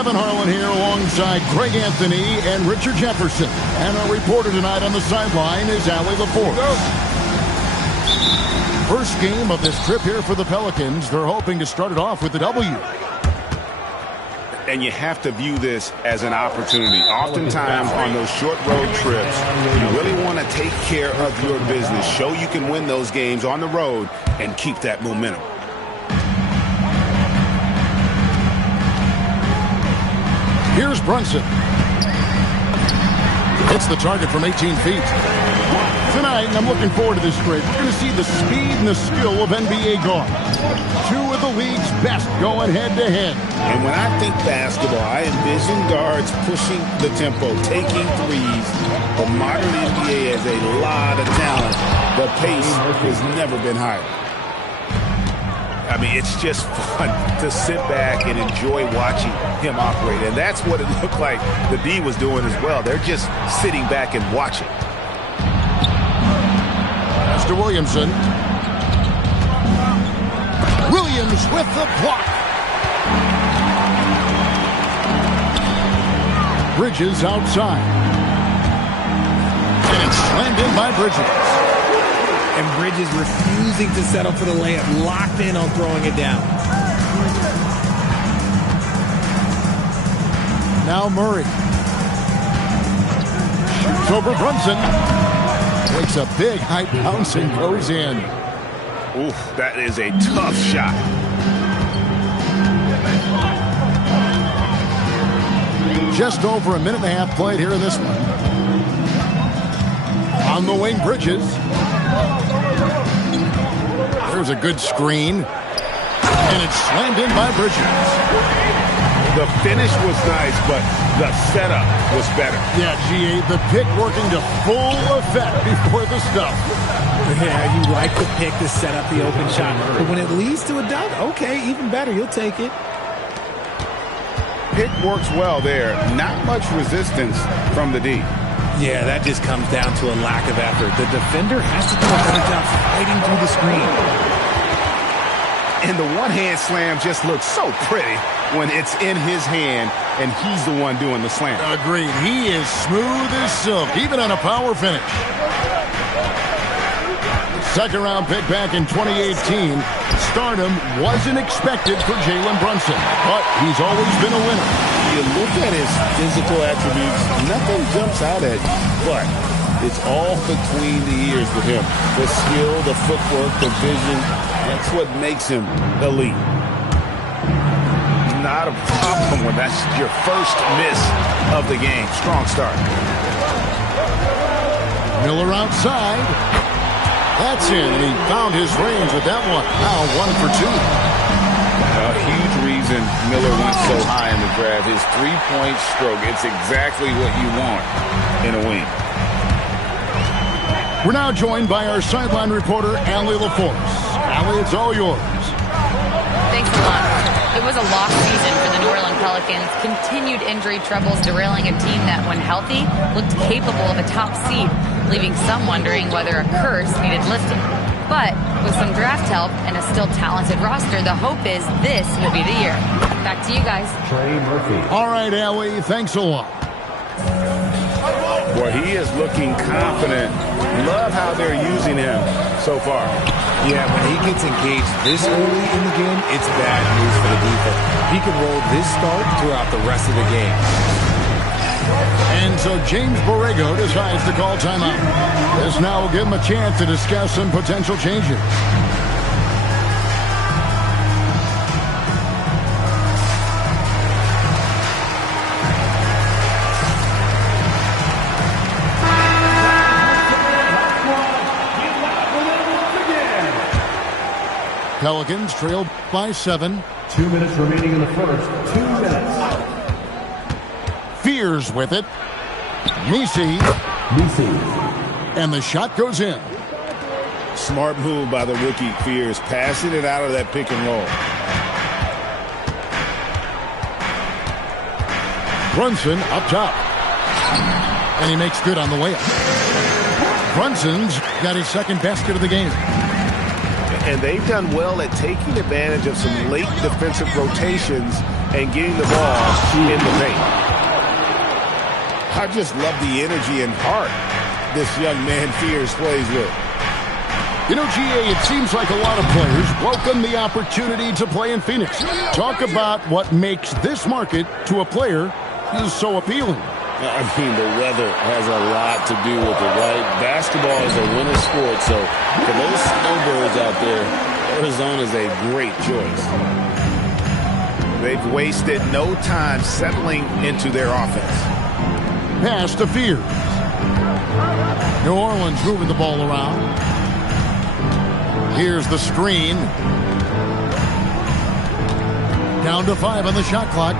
Kevin Harlan here alongside Greg Anthony and Richard Jefferson. And our reporter tonight on the sideline is Allie LaForce. First game of this trip here for the Pelicans. They're hoping to start it off with the W. And you have to view this as an opportunity. Oftentimes on those short road trips, you really want to take care of your business. Show you can win those games on the road and keep that momentum. Here's Brunson. Hits the target from 18 feet. Tonight, and I'm looking forward to this trade, we're going to see the speed and the skill of NBA guards. Two of the league's best going head-to-head. And when I think basketball, I envision guards pushing the tempo, taking threes. The modern NBA has a lot of talent. The pace has never been higher. I mean, it's just fun to sit back and enjoy watching him operate. And that's what it looked like the D was doing as well. They're just sitting back and watching. To Williamson. Williams with the block. Bridges outside. And it's slammed in by Bridges. And Bridges refusing to settle for the layup. Locked in on throwing it down. Now Murray. Shoots over Brunson. Takes a big high bounce and goes in. Oof, that is a tough shot. Just over a minute and a half played here in this one. On the wing, Bridges. There's a good screen. And it's slammed in by Bridges. The finish was nice, but the setup was better. Yeah, G.A., the pick working to full effect before the stuff. Yeah, you like the pick to set up the open shot. But when it leads to a dunk, okay, even better. You'll take it. Pick works well there. Not much resistance from the D. Yeah, that just comes down to a lack of effort. The defender has to do a better job fighting through the screen. And the one-hand slam just looks so pretty when it's in his hand and he's the one doing the slam. Agreed. He is smooth as silk, even on a power finish. Second round pick back in 2018. Stardom wasn't expected for Jalen Brunson, but he's always been a winner. You look at his physical attributes, nothing jumps out at you, but it's all between the ears with him. The skill, the footwork, the vision, that's what makes him elite. Not a problem when that's your first miss of the game. Strong start. Miller outside. That's in, and he found his range with that one. Now 1 for 2. A huge reason Miller went so high in the draft. His three-point stroke. It's exactly what you want in a wing. We're now joined by our sideline reporter, Allie LaForce. Allie, it's all yours. Thanks a lot. It was a lost season for the New Orleans Pelicans. Continued injury troubles derailing a team that, when healthy, looked capable of a top seed, leaving some wondering whether a curse needed lifting. But with some draft help and a still talented roster, the hope is this will be the year. Back to you guys. Trey Murphy. All right, Allie, thanks a lot. Boy, he is looking confident. Love how they're using him so far. Yeah, when he gets engaged this early in the game, it's bad news for the defense. He can roll this start throughout the rest of the game. And so James Borrego decides to call timeout. This now will give him a chance to discuss some potential changes. Pelicans trailed by 7. 2 minutes remaining in the first. 2 minutes. Fears with it. Messi. And the shot goes in. Smart move by the rookie, Fears, passing it out of that pick and roll. Brunson up top. And he makes good on the way up. Brunson's got his second basket of the game. And they've done well at taking advantage of some late defensive rotations and getting the ball in the paint. I just love the energy and heart this young man Fears plays with. You know, GA, it seems like a lot of players welcome the opportunity to play in Phoenix. Talk about what makes this market to a player is so appealing. I mean, the weather has a lot to do with it, right? Basketball is a winter sport, so for those snowbirds out there, Arizona is a great choice. They've wasted no time settling into their offense. Pass to Fears. New Orleans moving the ball around. Here's the screen. Down to 5 on the shot clock.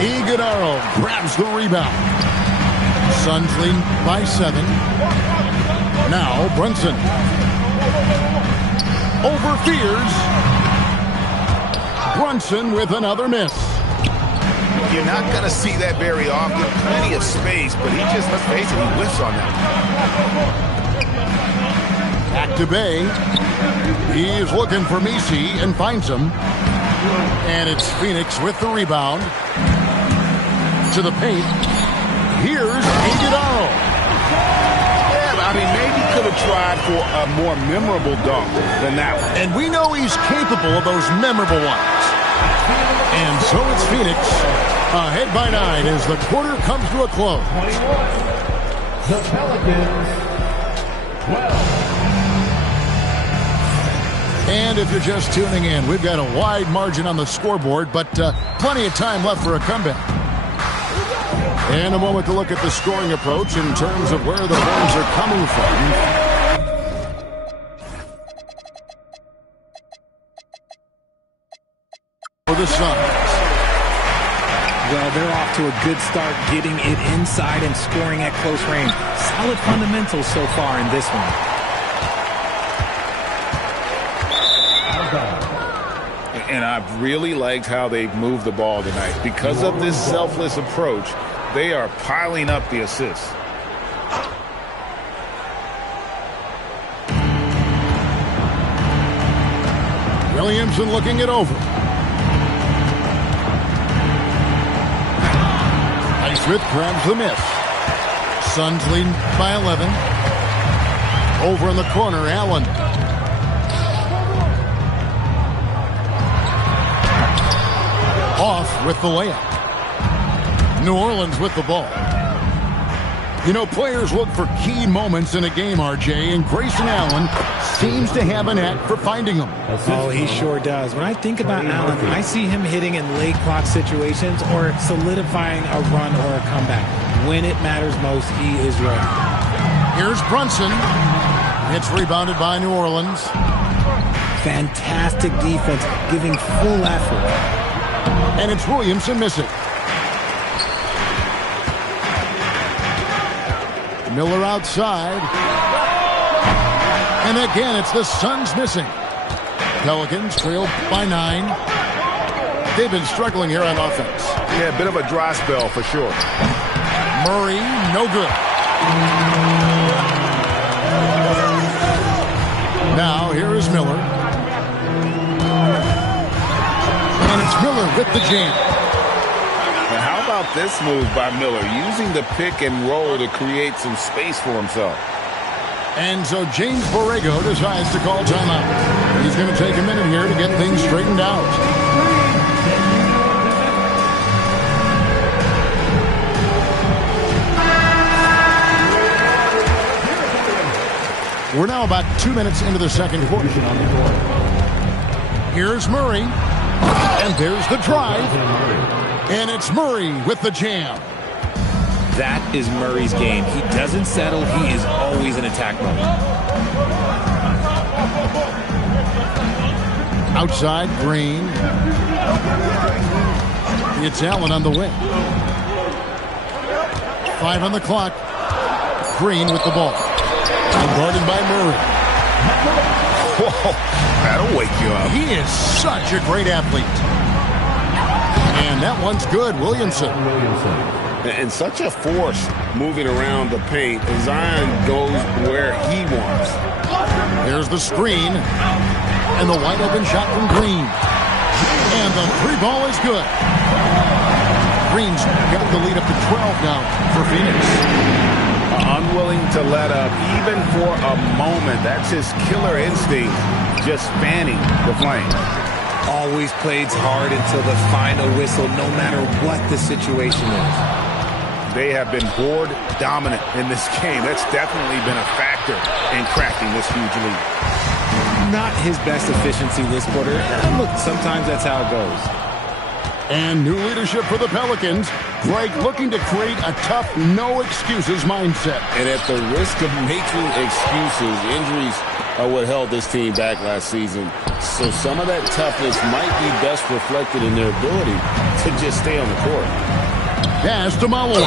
Iguodala grabs the rebound. Suns lead by 7. Now Brunson. Over Fears. Brunson with another miss. You're not going to see that very often. Plenty of space, but he just, let's face it, he whiffs on that. Back to Bay. He's looking for Messi and finds him. And it's Phoenix with the rebound. To the paint. Here's Iguodala. Yeah, I mean, maybe could have tried for a more memorable dunk than that one. And we know he's capable of those memorable ones. And so it's Phoenix ahead by 9 as the quarter comes to a close. The Pelicans, 12. And if you're just tuning in, we've got a wide margin on the scoreboard, but plenty of time left for a comeback. And a moment to look at the scoring approach in terms of where the runs are coming from. For the Suns. Well, they're off to a good start getting it inside and scoring at close range. Solid fundamentals so far in this one. And I've really liked how they've moved the ball tonight. Because of this selfless approach, they are piling up the assists. Williamson looking it over. Highsmith grabs the miss. Suns lead by 11. Over in the corner, Allen. Off with the layup. New Orleans with the ball. You know, players look for key moments in a game, RJ, and Grayson Allen seems to have a knack for finding them. Oh, he sure does. When I think about Allen, I see him hitting in late clock situations or solidifying a run or a comeback. When it matters most, he is ready. Here's Brunson. It's rebounded by New Orleans. Fantastic defense, giving full effort. And it's Williamson missing. Miller outside. And again, it's the Suns missing. Pelicans trailed by 9. They've been struggling here on offense. Yeah, a bit of a dry spell for sure. Murray, no good. Now, here is Miller. And it's Miller with the jam. Now, how about this move by Miller, using the pick and roll to create some space for himself? And so James Borrego decides to call timeout. He's going to take a minute here to get things straightened out. We're now about 2 minutes into the second quarter. Here's Murray. And there's the drive. And it's Murray with the jam. That is Murray's game. He doesn't settle. He is always in attack mode. Outside, Green. It's Allen on the wing. 5 on the clock. Green with the ball. And guarded by Murray. Whoa, that'll wake you up. He is such a great athlete. And that one's good, Williamson. And such a force moving around the paint. Zion goes where he wants. There's the screen. And the wide open shot from Green. And the three ball is good. Green's got the lead up to 12 now for Phoenix. Unwilling to let up even for a moment. That's his killer instinct, just fanning the flame. Always plays hard until the final whistle, no matter what the situation is. They have been board dominant in this game. That's definitely been a factor in cracking this huge lead. Not his best efficiency this quarter. Look, sometimes that's how it goes. And new leadership for the Pelicans. Greg looking to create a tough, no-excuses mindset. And at the risk of making excuses, injuries are what held this team back last season. So some of that toughness might be best reflected in their ability to just stay on the court. Pass to Malone.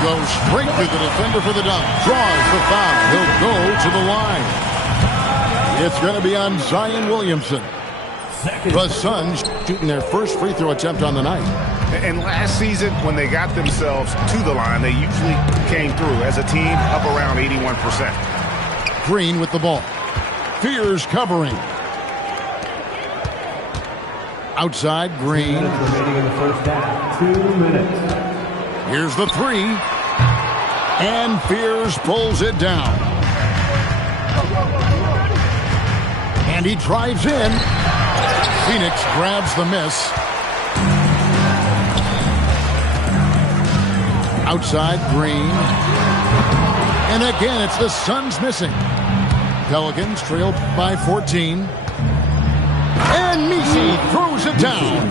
Goes straight through the defender for the dunk. Draws the foul. He'll go to the line. It's going to be on Zion Williamson. The Suns shooting their first free throw attempt on the night. And last season, when they got themselves to the line, they usually came through as a team up around 81%. Green with the ball. Fears covering. Outside, Green. Remaining in the first half, 2 minutes. Here's the three. And Fears pulls it down. And he drives in. Phoenix grabs the miss. Outside, Green. And again, it's the Suns missing. Pelicans trailed by 14. And Messi throws it down.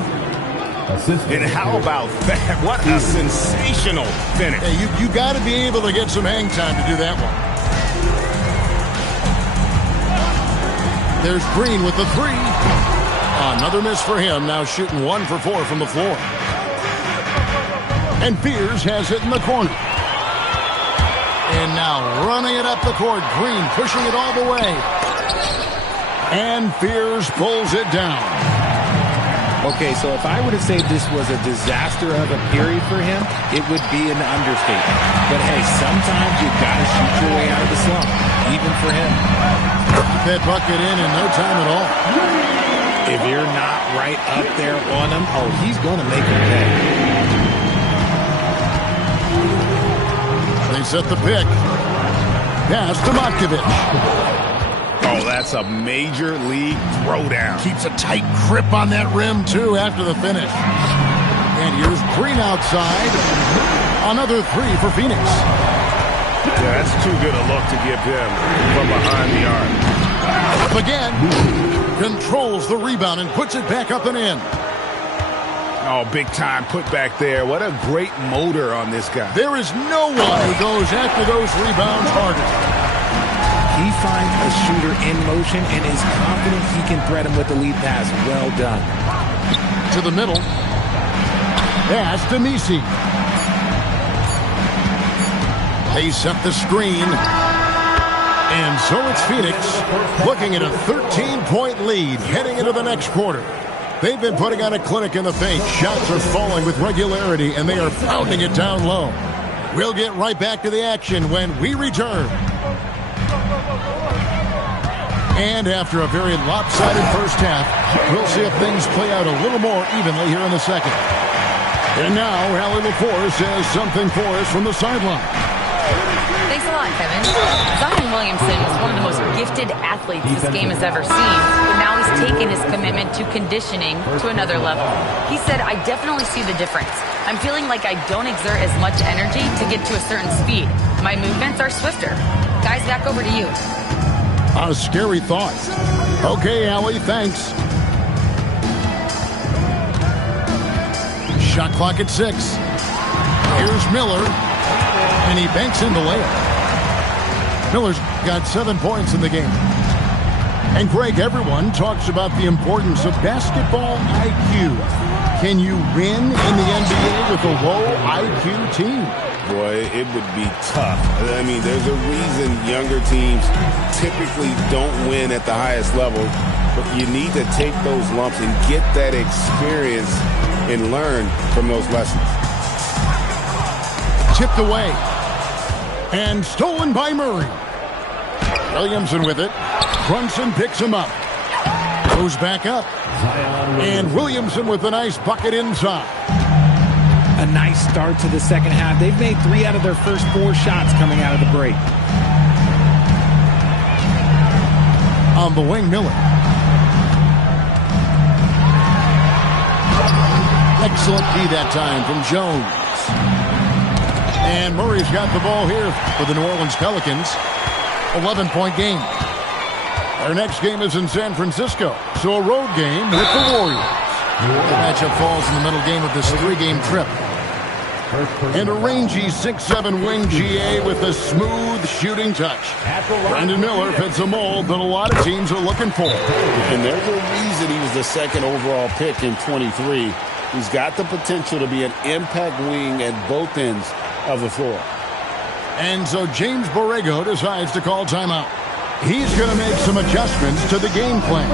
And how about that? What a sensational finish. Hey, you got to be able to get some hang time to do that one. There's Green with the three. Another miss for him. Now shooting 1 for 4 from the floor. And Fears has it in the corner. And now running it up the court. Green pushing it all the way. And Fears pulls it down. Okay, so if I were to say this was a disaster of a period for him, it would be an understatement. But hey, sometimes you got to shoot your way out of the slump, even for him. That bucket in no time at all. If you're not right up there on him, oh, he's going to make him pay. They set the pick. Pass to Matkovic. Oh, that's a major league throwdown. Keeps a tight grip on that rim, too, after the finish. And here's Green outside. Another three for Phoenix. Yeah, that's too good a look to give him from behind the arc. Up again. Controls the rebound and puts it back up and in. Oh, big time put back there. What a great motor on this guy. There is no one who goes after those rebounds harder. He finds a shooter in motion and is confident he can thread him with the lead pass. Well done. To the middle. Pass to Messi. They set the screen. And so it's Phoenix looking at a 13-point lead heading into the next quarter. They've been putting on a clinic in the paint. Shots are falling with regularity, and they are pounding it down low. We'll get right back to the action when we return. And after a very lopsided first half, we'll see if things play out a little more evenly here in the second. And now, Allie LaForce has something for us from the sideline. Thanks a lot, Kevin. Zion Williamson is one of the most gifted athletes this game has ever seen, but now he's taken his commitment to conditioning to another level. He said, I definitely see the difference. I'm feeling like I don't exert as much energy to get to a certain speed. My movements are swifter. Guys, back over to you. A scary thought. Okay, Allie, thanks. Shot clock at 6. Here's Miller. And he banks in the layup. Miller's got 7 points in the game. And Greg, everyone talks about the importance of basketball IQ. Can you win in the NBA with a low IQ team? Boy, it would be tough. I mean, there's a reason younger teams typically don't win at the highest level. But you need to take those lumps and get that experience and learn from those lessons. Tipped away. And stolen by Murray. Williamson with it. Brunson picks him up. Goes back up. And Williamson with a nice bucket inside. A nice start to the second half. They've made 3 out of their first 4 shots coming out of the break. On the wing, Miller. Excellent D that time from Jones. And Murray's got the ball here for the New Orleans Pelicans. 11-point game. Our next game is in San Francisco, so a road game with the Warriors. The matchup falls in the middle game of this 3-game trip. And a rangy 6'7" wing GA with a smooth shooting touch. Brandon Miller fits a mold that a lot of teams are looking for. And there's a reason he was the second overall pick in 23. He's got the potential to be an impact wing at both ends of the floor. And so James Borrego decides to call timeout. He's going to make some adjustments to the game plan.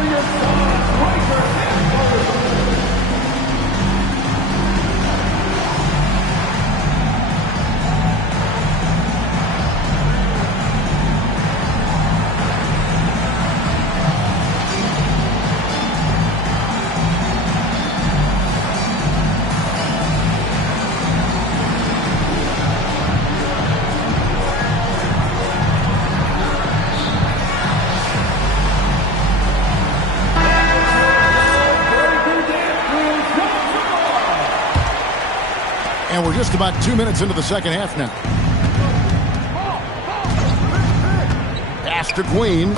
And we're just about 2 minutes into the second half now. Pass to Queen.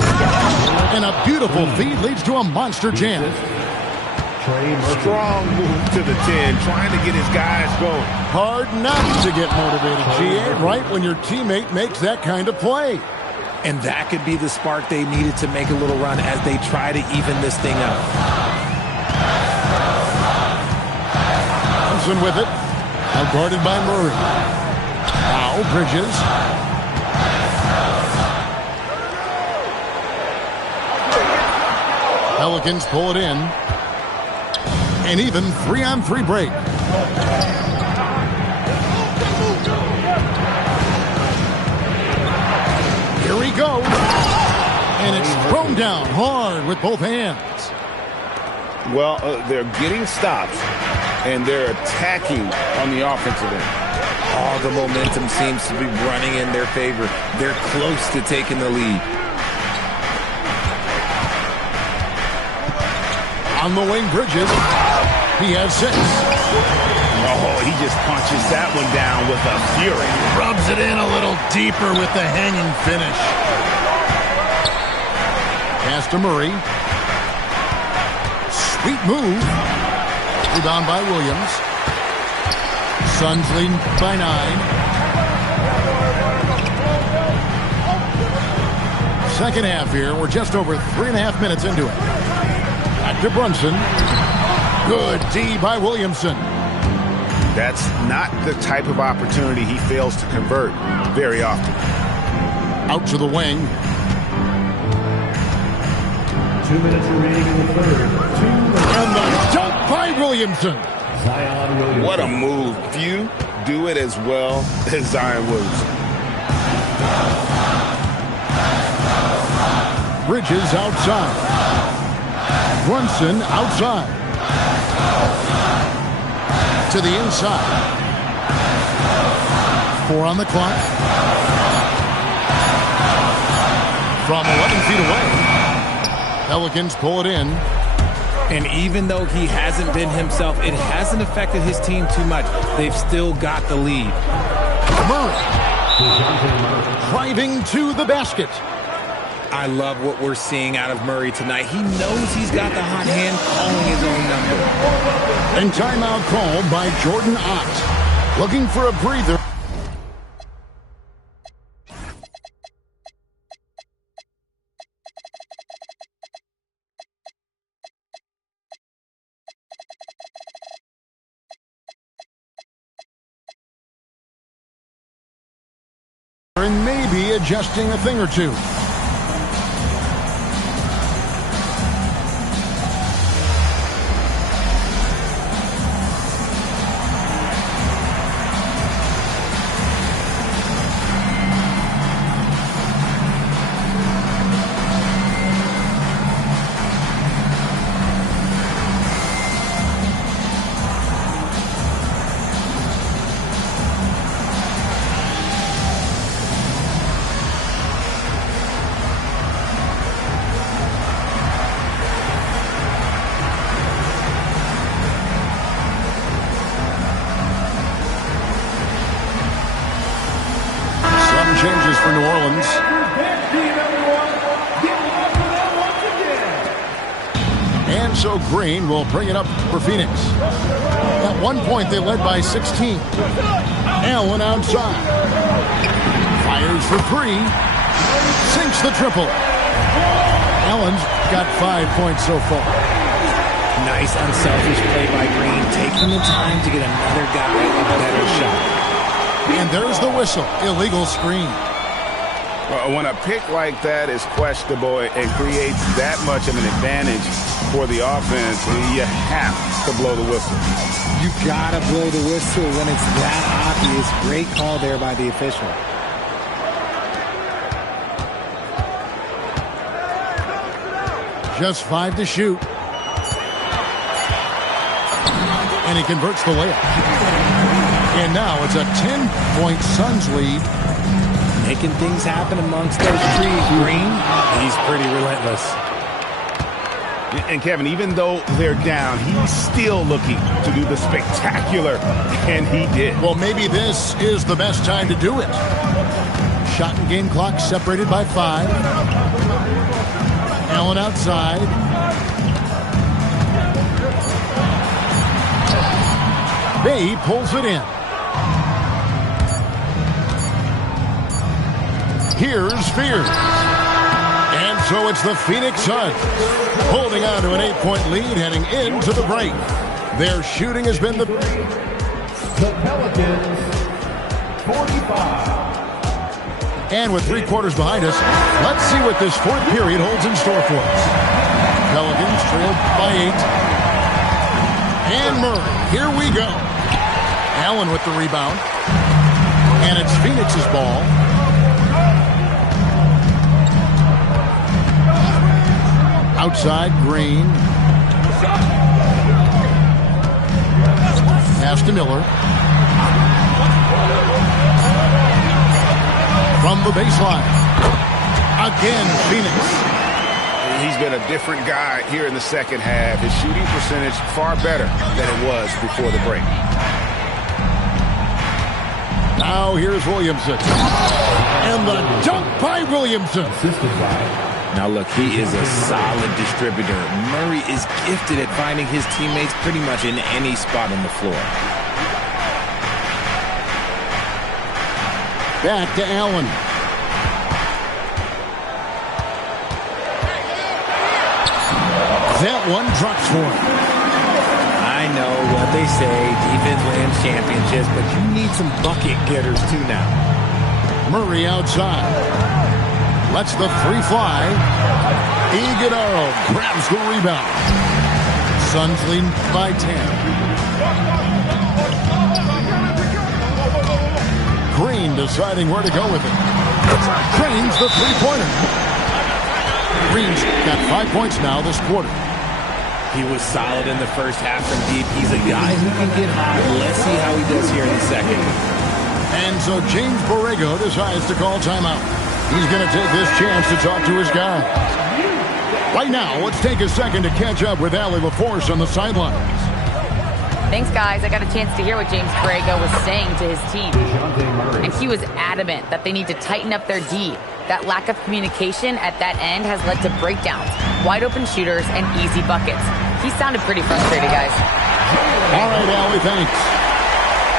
And a beautiful feed leads to a monster jam. Strong move to the 10, trying to get his guys going. Hard not to get motivated, GA, right when your teammate makes that kind of play. And that could be the spark they needed to make a little run as they try to even this thing up. Thompson with it. Now guarded by Murray. Now Bridges. Pelicans pull it in. An even 3-on-3 break. Here he goes. And it's thrown down hard with both hands. Well, they're getting stops. And they're attacking on the offensive end. All the momentum seems to be running in their favor. They're close to taking the lead. On the wing, Bridges. He has 6. Oh, he just punches that one down with a fury. Rubs it in a little deeper with the hanging finish. Pass to Murray. Sweet move. Rebound by Williams. Suns leading by 9. Second half here. We're just over 3.5 minutes into it. Back to Brunson. Good D by Williamson. That's not the type of opportunity he fails to convert very often. Out to the wing. 2 minutes remaining in the third. 2 minutes. And the dunk by Williamson. Zion Williamson. What a move. Few do it as well as Zion Williamson. Bridges outside. Brunson outside. To the inside. 4 on the clock. From 11 feet away. Pelicans pull it in. And even though he hasn't been himself, it hasn't affected his team too much. They've still got the lead. Murray. Driving to the basket. I love what we're seeing out of Murray tonight. He knows he's got the hot hand, calling his own number. And timeout called by Jordan Ott. Looking for a breather. And maybe adjusting a thing or two. New Orleans. And so Green will bring it up for Phoenix. At one point, they led by 16. Allen outside. Fires for three. Sinks the triple. Allen's got 5 points so far. Nice, unselfish play by Green, taking the time to get another guy a better shot. And there's the whistle. Illegal screen. When a pick like that is questionable and creates that much of an advantage for the offense, you have to blow the whistle. You gotta blow the whistle when it's that obvious. Great call there by the official. Just 5 to shoot. And he converts the layup. And now it's a 10-point Suns lead. Making things happen amongst those trees. Green, he's pretty relentless. And Kevin, even though they're down, he's still looking to do the spectacular, and he did. Well, maybe this is the best time to do it. Shot and game clock separated by 5. Allen outside. Bay pulls it in. Here's Spears. And so it's the Phoenix Suns holding on to an 8-point lead heading into the break. Their shooting has been the Pelicans, 45. And with 3 quarters behind us, let's see what this fourth period holds in store for us. Pelicans trailed by 8. And Murray, here we go. Allen with the rebound. And it's Phoenix's ball. Outside, Green. Pass to Miller. From the baseline. Again, Phoenix. He's been a different guy here in the second half. His shooting percentage far better than it was before the break. Now here's Williamson. And the dunk by Williamson. Now look, he is a solid distributor. Murray is gifted at finding his teammates pretty much in any spot on the floor. Back to Allen. That one drops for him. I know what they say, defense wins championships, but you need some bucket getters too now. Murray outside. Lets the three fly. Iguodala grabs the rebound. Suns lead by 10. Green deciding where to go with it. Drains the three-pointer. Green's got 5 points now this quarter. He was solid in the first half from deep. He's a guy who can get hot. Let's see how he does here in the second. And so James Borrego decides to call timeout. He's going to take this chance to talk to his guy. Right now, let's take a second to catch up with Allie LaForce on the sidelines. Thanks, guys. I got a chance to hear what James Borrego was saying to his team. And he was adamant that they need to tighten up their D. That lack of communication at that end has led to breakdowns, wide open shooters, and easy buckets. He sounded pretty frustrated, guys. All right, Allie, thanks.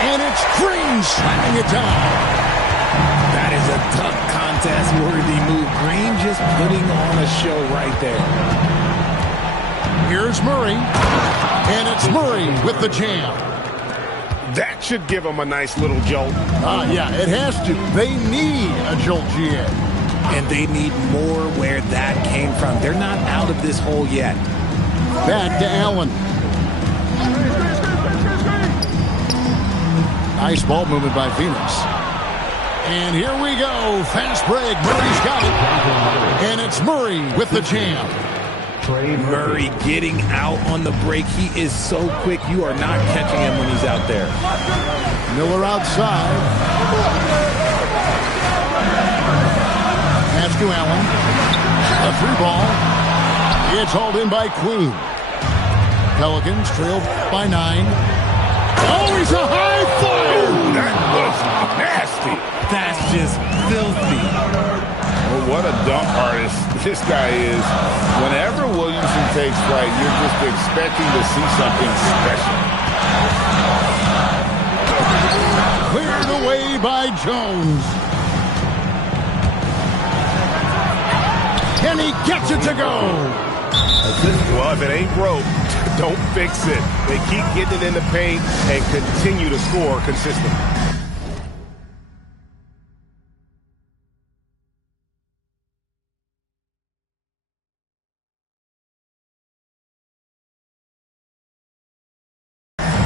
And it's Green slamming it down. That is a tough contest-worthy move. Green just putting on a show right there. Here's Murray. And it's Murray with the jam. That should give him a nice little jolt. Yeah, it has to. They need a jolt, GA. And they need more where that came from. They're not out of this hole yet. Back to Allen. Nice ball movement by Phoenix. And here we go. Fast break. Murray's got it. And it's Murray with the jam. Murray getting out on the break. He is so quick. You are not catching him when he's out there. Miller outside. Pass to Allen. A three ball. It's hauled in by Queen. Pelicans trailed by 9. Oh, he's a high flyer. That was nasty. That's just filthy. Well, what a dunk artist this guy is. Whenever Williamson takes flight, you're just expecting to see something special. Cleared away by Jones. And he gets it to go. Well, if it ain't broke, don't fix it. They keep getting it in the paint and continue to score consistently.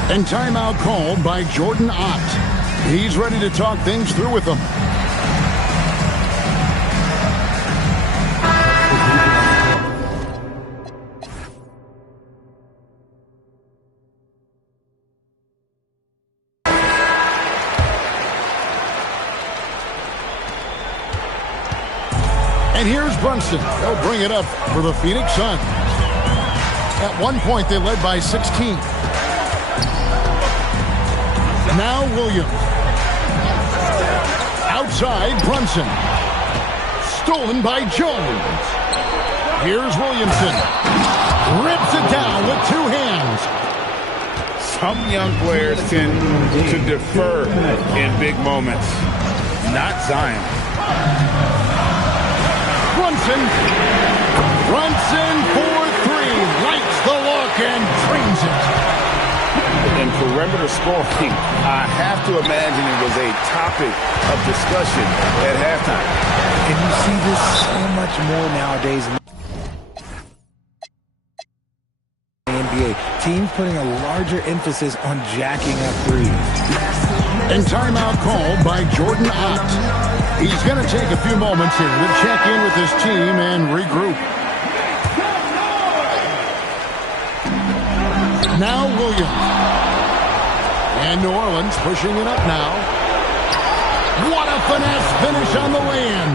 And timeout called by Jordan Ott. He's ready to talk things through with them. And here's Brunson. They'll bring it up for the Phoenix Suns. At one point, they led by 16. Now Williams. Outside, Brunson. Stolen by Jones. Here's Williamson. Rips it down with two hands. Some young players tend to defer in big moments. Not Zion. Brunson for three. Lights the look and drains it. In perimeter scoring, I have to imagine it was a topic of discussion at halftime. And you see this so much more nowadays in the NBA. Teams putting a larger emphasis on jacking up threes. And timeout called by Jordan Ott. He's going to take a few moments here to check in with his team and regroup. Now Williams. And New Orleans pushing it up now. What a finesse finish on the way-in.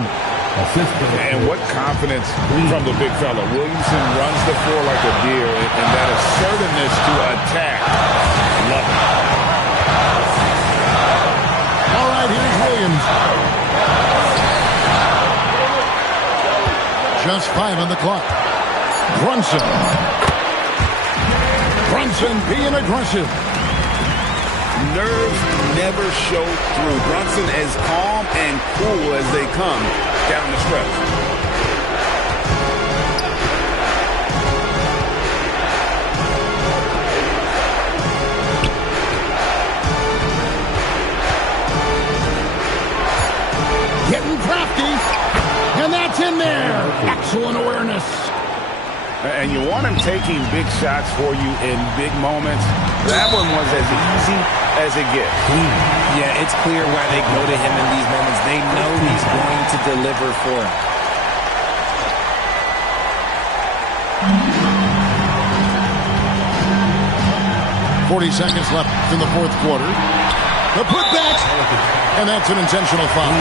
And what confidence from the big fella. Williamson runs the floor like a deer, and that assertiveness to attack. Love it. All right, here's Williams. Just 5 on the clock. Brunson being aggressive. Nerves never show through. Brunson as calm and cool as they come down the stretch. Getting crafty. And that's in there. Excellent awareness. And you want him taking big shots for you in big moments. That one was as easy as it gets. Yeah, it's clear why they go to him in these moments. They know he's going to deliver for them. 40 seconds left in the fourth quarter. The putback. And that's an intentional foul.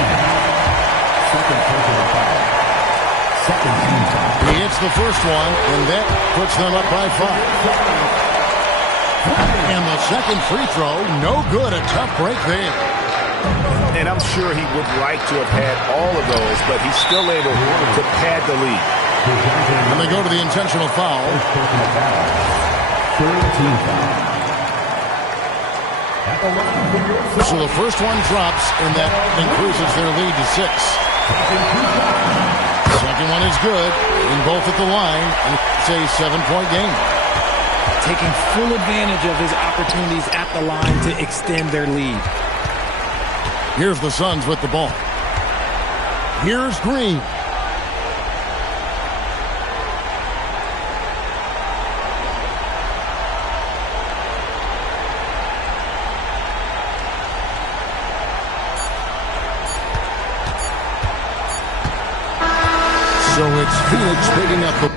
He hits the first one, and that puts them up by 5. And the second free throw, no good. A tough break there. And I'm sure he would like to have had all of those, but he's still able to pad the lead. And they go to the intentional foul. So the first one drops, and that increases their lead to 6. Second one is good, and both at the line, and it's a 7-point game. Taking full advantage of his opportunities at the line to extend their lead. Here's the Suns with the ball. Here's Green. So it's Phoenix picking up the